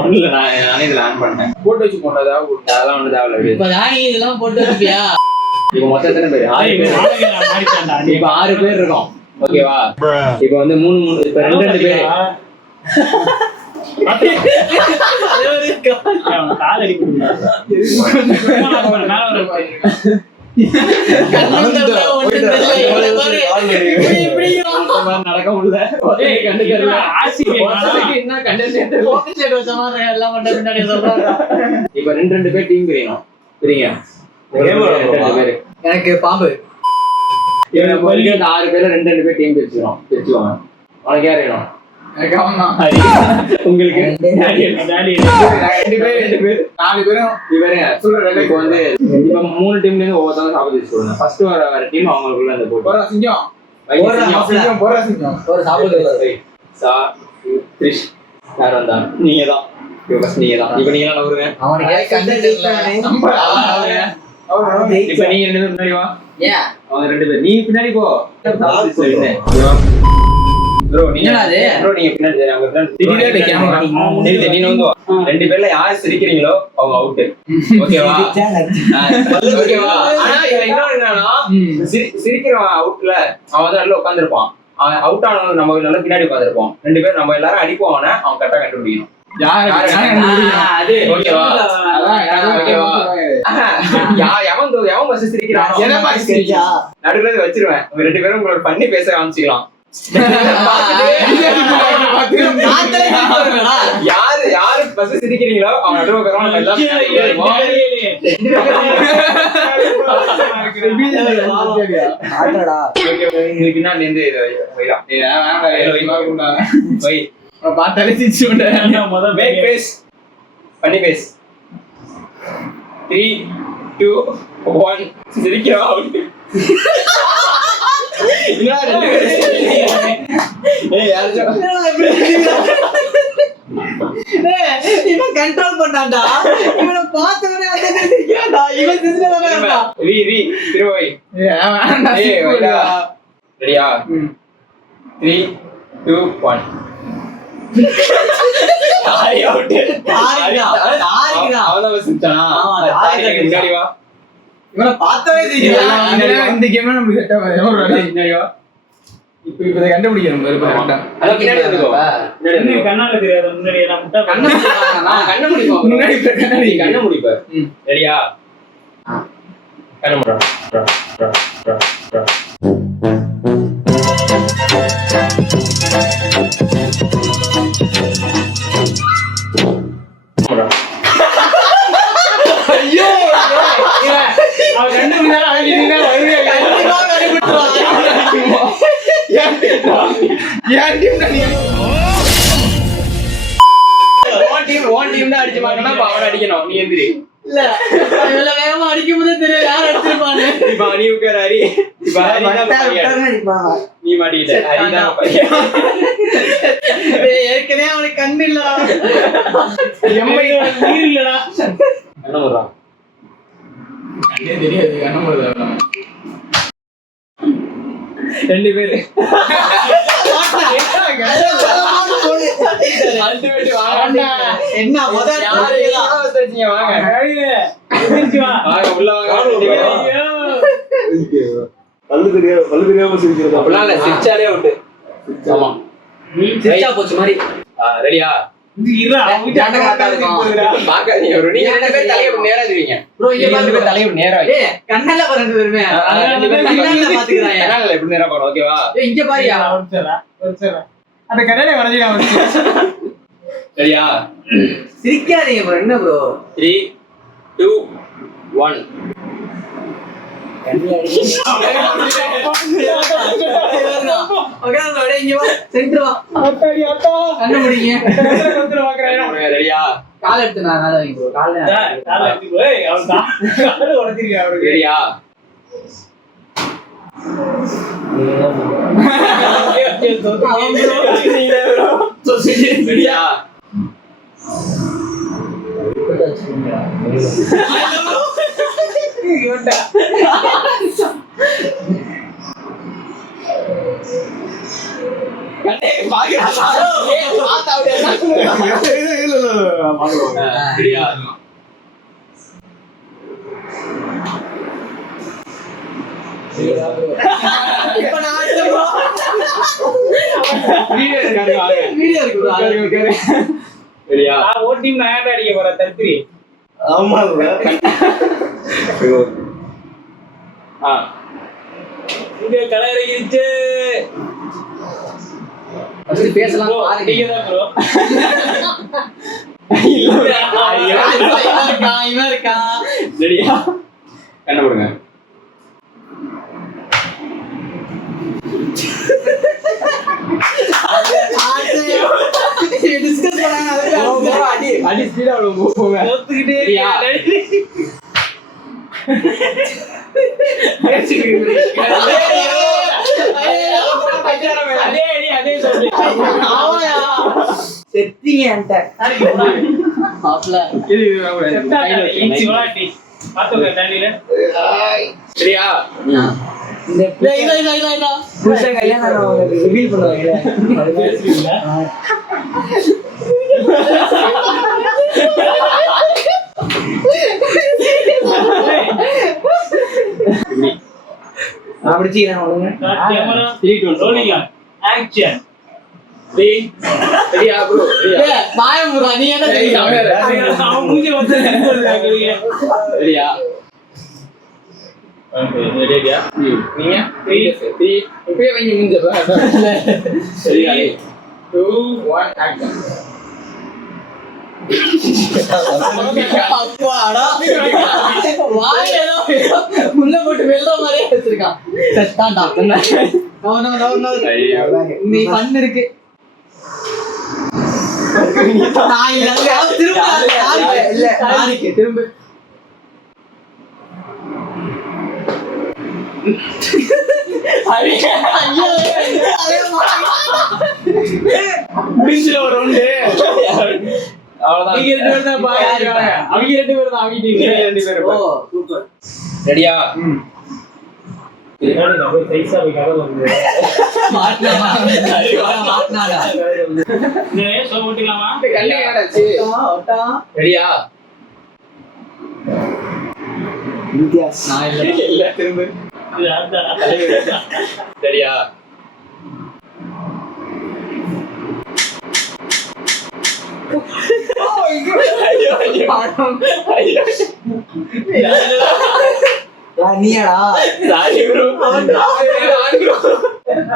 ஒண்ணுல நானே இதுல ஆன் பண்ணேன். போட்டு வச்சு போட்டதா அதெல்லாம் ஒண்ணு தேவையில்ல. இப்ப நானே இதெல்லாம் போட்டு வச்சியா? இப்ப மொத்தம் எத்தனை பேர்? 6 பேர். இப்ப 6 பேர் இருக்கோம். ஓகேவா? இப்ப வந்து 3 இப்ப 2 பேர். நடக்க முடியல. இப்ப 2 பேர் டீம் பிரியணும். பிரிங்க. எனக்கு பாம்பு 6 பேர் 2 பேர் டீம் பிரிச்சுவாங்க. உனக்கு யார் வேணும்? உங்களுக்கு 4 பேரும் இப்போ வந்து இப்ப 3 டீம்ல இருந்து ஒவ்வொருத்தவங்க சாப்பிட்டு வச்சு கொடுங்க. ஃபர்ஸ்ட் வர டீம் அவங்களுக்குள்ள அந்த போட்டு யார் வந்தா நீங்க தான். நீங்க தான். இப்ப நீங்க எல்லாம் வருங்க. இப்ப நீங்க 2 பேர் முன்னாடி வா. அவங்க 2 பேர் நீ பின்னாடி போ. ப்ரோ நீங்க பின்னாடி நீ வந்து 2 பேர்ல யார் சிரிக்கிறீங்களோ அவங்க அவுட். ஓகேவா? ஓகேவா? ஆனா இன்னொரு என்னன்னா சிரிக்கிறவன் அவுட்ல அவன் வந்து நல்லா உட்காந்துருப்பான். அவன் அவுட் ஆனவங்க நம்ம நல்லா பின்னாடி உட்காந்துருப்போம். 2 பேர் நம்ம எல்லாரும் அடிப்போம். அவன் கரெக்டா கண்டுபிடிக்கணும். நடுவில் வச்சிருவேன். 2 பேரும் உங்களோட பண்ணி பேச ஆரம்பிச்சுக்கலாம். யாரு பஸ் சிரிக்கிறீங்களோ அவங்க பார்த்தாலே சிரிச்சு பண்ணி பேசு. 3, 2, 1 சிரிக்கிறோம். கண்ட்ரோல் பண்ணாண்டா. இவனை பார்த்தவனே ரெடியா? 3, 2, 1 இவனை பார்த்தவே இந்த கேம்ல நமக்கு செட் ஆகாது. இப்ப இத கண்டுபிடிக்கணும். கண்ணால தெரியாது. முன்னாடி கண்ண முடிப்ப. ரெடியா? கண்ண முடிடா. ஐயோ அவன் கண்டுபிடிச்சா அடிச்சு மாட்டா அவன் அடிக்கணும். நீ எந்திரி. இல்ல வேகமா அடிக்கும் போதே தெரியும் யார் அடிச்சிருப்பானு. இப்ப நீ உட்கார ஹரி. நீ மாட்டிக்கிட்ட. ஏற்கனவே அவனுக்கு கண்ணு இல்லடா. நீர் இல்லடா. என்ன பண்றான்? கண்ணே தெரியாது. என்ன பண்றா? 2 பேரு என்ன முதல் பல்லு தெரியாம சிரிக்கிறது அப்படிலாம் இல்ல. சிரிச்சாலே உண்டு. ஆமா சிரிச்சா போச்சு மாதிரி. ரெடியா? கண்ணல ஓகேவா? இங்க பாரியா அந்த கண்ணனை வரைஞ்சிக்கலாம். சரியா? சிரிக்காதீங்க ப்ரோ. என்ன ப்ரோ? 3, 2, 1 கால் எடுத்து சரியா சரியா ஓட்டிங் நான் அடிக்க போற தத்திரி ஆமா இங்க கலரிச்சு அது பேசலாம் நீங்க தான் ப்ரோ இவன் இருக்கா சரியா கண்ண போடுங்க டிஸ்கஸ் பண்ணாங்க அடி ஸ்பீடா போங்க ஒத்துக்கிட்டே சரியா? அதே சொல்லு செத்திங்க என்கிட்ட சரியா புதுசா கல்யாணம் ரிவீல் பண்ணுவாங்கல்ல அது மாதிரி. நான் பிடிச்சிக்கிறேன் ஒழுங்க. சரியா ப்ரோ ஏய், வாயை மூடுறா, நீ என்ன தெரியும்? சரியா ரெடியா நீங்க இப்பவே வைங்க முடிஞ்ச சரியா 2 1 ஆக்ஷன் அப்பாடா. வாய் ஏதோ உள்ள போட்டு வெல்ற மாதிரியே வச்சிருக்கான். செத்தான்டா. நீ பண்ணு இருக்கு. நான் இல்ல. திரும்ப இல்ல. நாளைக்கு திரும்ப. ஐயோ முடிஞ்சல ஒரு ரவுண்டு அவ்வளவுதான் நீங்க ரெண்டு பேரும் தான் பாருங்க அவங்க ரெண்டு பேரும் தான் ஆகிட்டீங்க ரெண்டு பேரும் ஓ சூப்பர். ரெடியா சைஸா போய் கதை வந்து மாட்டினாடா. சோ ஓட்டிக்கலாமா கண்ணு என்னடாச்சு ரெடியா நான் இல்ல. இல்ல திரும்ப சரியா நீயாடா சாரி ப்ரோ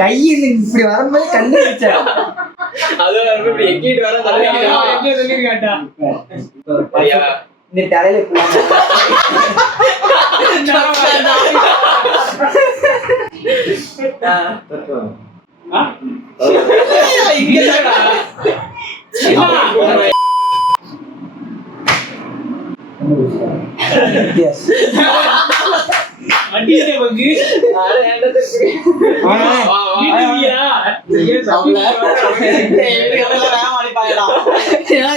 கையில் இப்படி வரும்போது கண்ணு வச்சா அதோட இப்படி எக்கிட்டு வர தலையா என்ன சொல்லிருக்காட்டா சரியா இந்த தலையில அடியே பங்கு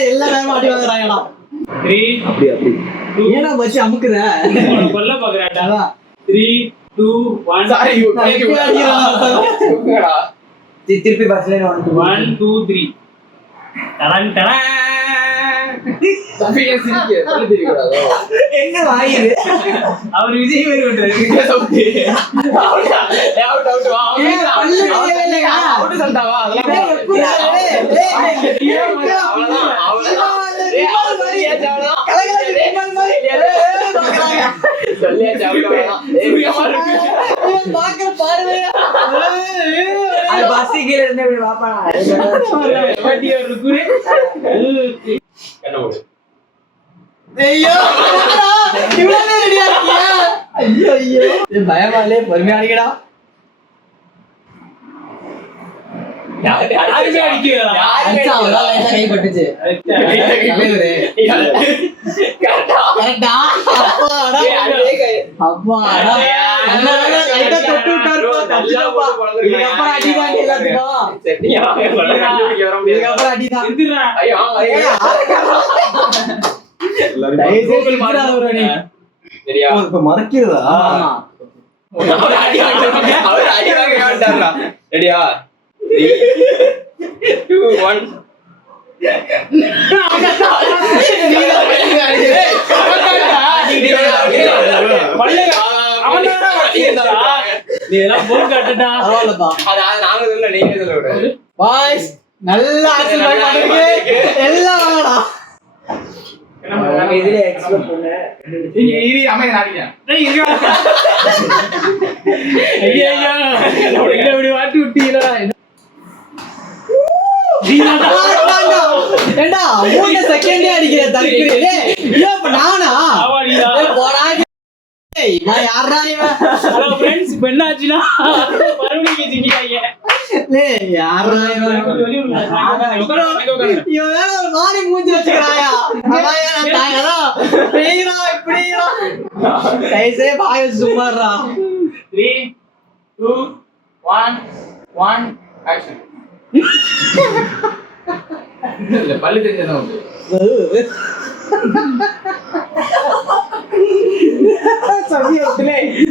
எல்லா நேரமும் அடி வாங்குறாங்கடா. 3 அப்படி அப்படி ஏன்னா வச்சு அமுக்குற கொல்ல பாக்குறாடா 3 2 1 சாரி திருப்பி பஸ்ல 1 2 3 தரன் தரன் தம்பியே சிரிக்க சொல்லி தெரியக்கூடாதோ எங்க வாயுது அவர் விஜய் மாதிரி விட்டுறாரு அவுட் அவுட் வா அவுட் சொல்லிட்டாவா பயமாலே பொறுமையா அடிக்கடா கைப்பட்டுச்சு மறக்கிறதா ரெடியா 2 1 நீ எல்லாம் போன் காட்டுடா. பரவாயில்லப்பா. அது நாங்க சொல்ல நீங்க சொல்ல விடாது. பாய்ஸ் நல்லா ஆசீர்வாதம் பண்ணிருக்கு. எல்லாம் வாங்கடா. இதுல எக்ஸ்பெக்ட் பண்ண நீங்க இரி அமைதி நாடிங்க. டேய் இங்க வா. ஐயா என்ன இப்படி வாட்டி விட்டீங்களா? ஏண்டா 3 செகண்டே அடிக்கிற தடுக்கிறே. டேய் இப்ப நானா? ஆவாடிடா. போடா. ஏய் நான் யாரா இவன்? ஹலோ फ्रेंड्स இப்போ என்ன ஆச்சுனா மறுபடியும் சிக்கிட்டாங்க. டேய் யாரா இவன்? இவன் வேற ஒரு மாறி மூஞ்சி வச்சுக்கறாயா? அதாயா தாயடா. பேய்ரா இப்படியா? கைசே பாய் வச்சு சும்மாறா. 3 2 1 1 ஆக்ஷன். இல்ல பல்லு தெரிஞ்சதா உண்டு.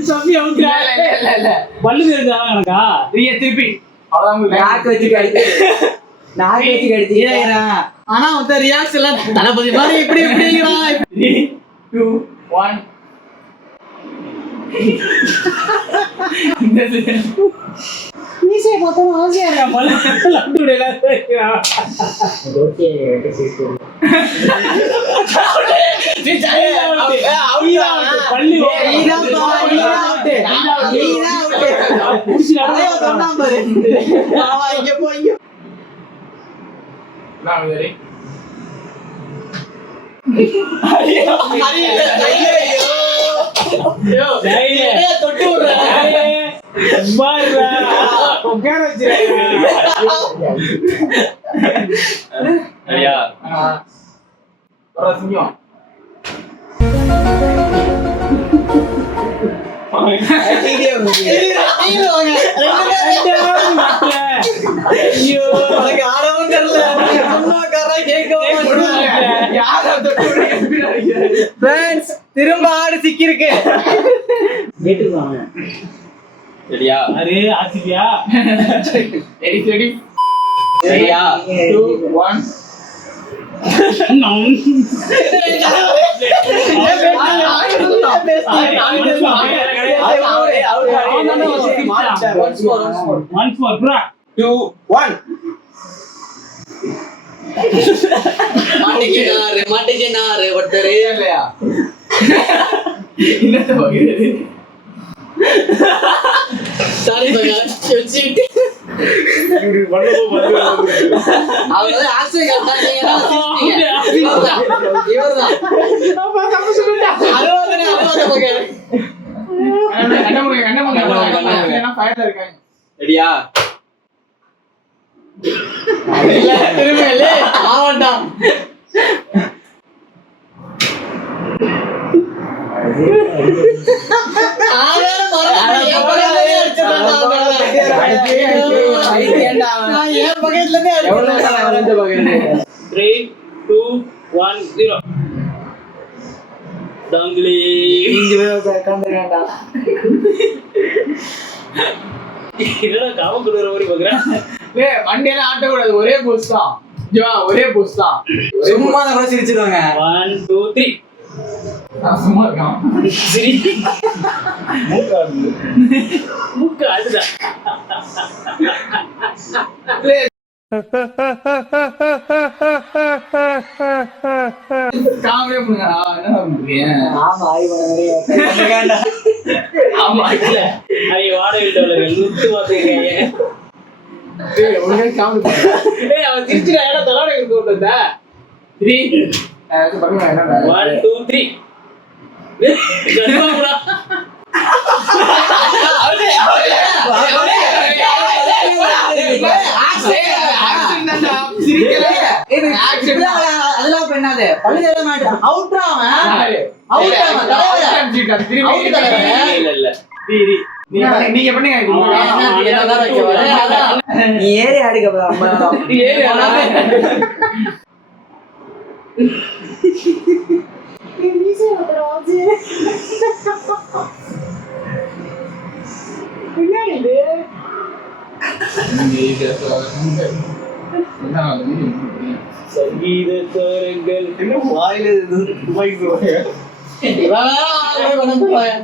சபியா உட்ரா. இல்ல பல்லு தெரிஞ்சதா எனக்கா? 3 திருப்பி அவ்வளவுதான் உங்களுக்கு நாக்கு வச்சு கடிச்சு நாக்கு வச்சு கடிச்சு ஏறா. ஆனா உங்க ரியாக்ஷன் தலபதி மாதிரி இப்படி இப்படிங்கறா. 3 2 1 நீசே பார்த்தா ஆசியா இருக்கா பல்லு லட்டுடல இருக்கா. ஓகே நீ ஜாலியா பல்லு நீதான் அவுட். நீதான் அவுட். புடிச்சடா சொன்னா பாரு. ஆமா இங்க போ இங்க. நான் வெரி ஐயோ ஐயோ தொட்டு விடுற. மாறா உட்கார வச்சிரேன். சரியா வர சிங்கம். நீங்க வாங்க. ஐயோ எனக்கு ஆடவும் தெரியல. சும்மா கரை கேட்கவும் மாட்டேன். யாரா தொட்டு விடுறீங்க? ஃப்ரெண்ட்ஸ் திரும்ப ஆடு சிக்கிருக்கு. வீட்டுக்கு வாங்க சரியா அரே ஆசியா ரெடி ரெடி சரியா 2 1 மாட்டிக்கினாரு ஒருத்தர். இல்லையா என்னத்த பகிரது? சாரி பகவான் சொல்லிட்டு அவங்கள ஆக்சுவலி இவர்தான் அப்பா தப்பு சொல்லுடா. அறுபது பகவான். என்ன பண்ணுங்க என்ன ஃபயர்ல இருக்காங்க. சரியா திரும்ப ஆவண்டா. என் பக்கத்துல இருந்து 3 2 1 0 டங்கிலி. இதெல்லாம் காம குடுற மாதிரி பாக்குறேன். ஏய் வண்டியில ஆட்ட கூடாது, ஒரே போஸ்ட் தான். ஜோ ஒரே போஸ்ட் தான். சும்மா கூட சிரிச்சிருவாங்க. 1 2 3 நான் சும்மா இருக்கான். சரி மூக்கு அழுதா. காமெடியா பண்ணுங்க. என்ன பண்றீங்க? ஆமா ஆய் பண்ண ஆமா இல்ல. ஐய வாடகை வீட்டவர்கள் லுத்து பாத்துக்கீங்க. ஏய் ஒழுங்கா காமெடி பண்ணு. ஏய் அவன் சிரிச்சுடா ஏடா தலவாடை இருக்கு வந்தா. 3 அது பண்ணுங்க என்ன? 1 2 3 கடுவாடா. அதெல்லாம் பண்ணாதே. பழுதே மாட்டான். அவுட்ரா அவன். இல்ல இல்ல நீங்க பண்ணுங்க. நீ ஏறி ஆடுக்க சங்கீத தோரங்கள் இவன் வேற ஆளே கொண்டு வந்து போயா.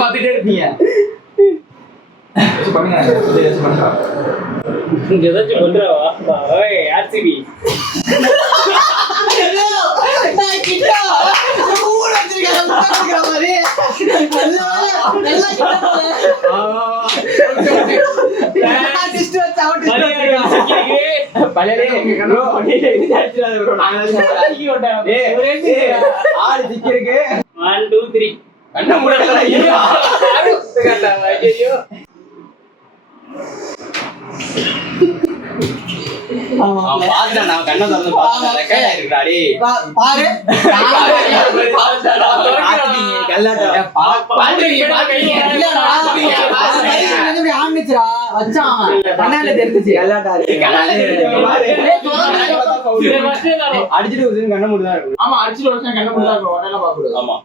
பாத்துட்டே இருப்பீங்க. இங்க ஏதாச்சும் பண்றாவா ஆர்சிபி நான் கிட்ட ஊட வச்சிருக்கேன் உட்கார்ந்துக்கிற மாதிரி. நல்லா கிட்ட போல. டிஸ்ட் வச்சு அவுட் ஆளு சிக்கிருக்கு. 1 2 3 கண்ணை மூடல. ஐயோ. ஆமா. அவன் பாத்துட்டான், நான் கண்ணை திறந்து பார்த்தேன். ரெக்கார்ட் ஆயிருக்குடா, டேய். பாரு ஆண்டுச்சுடா வச்சான் அவன். கண்ணால தெரிஞ்சுச்சு அடிச்சுட்டு ஒரு கண்ணை மூடுதான் இருக்கு. ஆமா அடிச்சுட்டு ஒரு கண்ண முடியல உடனே பார்க்க கூடாது. ஆமா.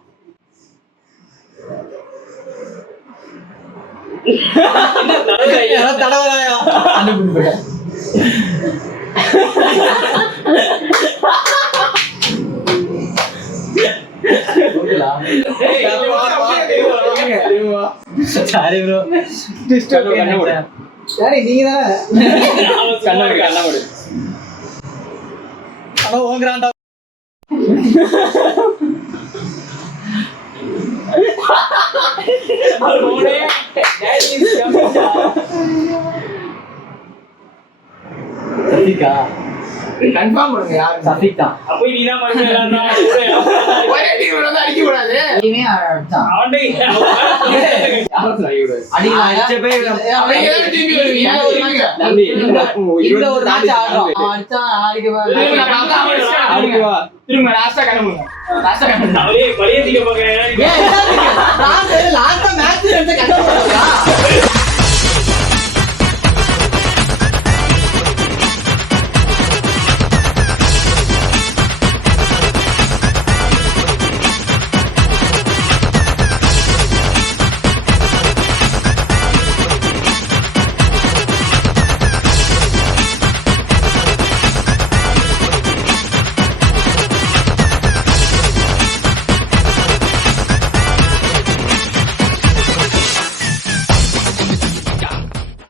தடவராயா சாரி ப்ரோ. கண்ணை மூடு. சரி நீங்க கண்ணை மூடு, கண்ணை மூடு. தானே ஓங்குறான்டா. சசிகா கன்ஃபார்ம் பண்ணுங்க யாரு சசிகா அப்ப நீ தான் மறுபடியும் ஒரே டீம் வந்து அடிக்க கூடாது. இவனே அடிச்சான். அவன்டே யாரும் சொல்லி விடு. அவங்க ஏதாவது டீம் வருவீங்க வருவீங்க. தம்பி, இதுல ஒரு மேட்ச் ஆடுறோம். அவன் அடிச்சான் ஆடிக்கு திரும்ப நான் பார்த்தா அவன் start அடுத்து பண்ணுங்க. வா. திரும்ப லாஸ்டா கண்ண முடியும். லாஸ்டா கண்ண முடியும். அவரே பழைய தீக்க பாக்க லாஸ்ட் மேட்ச் எடுத்து கட்ட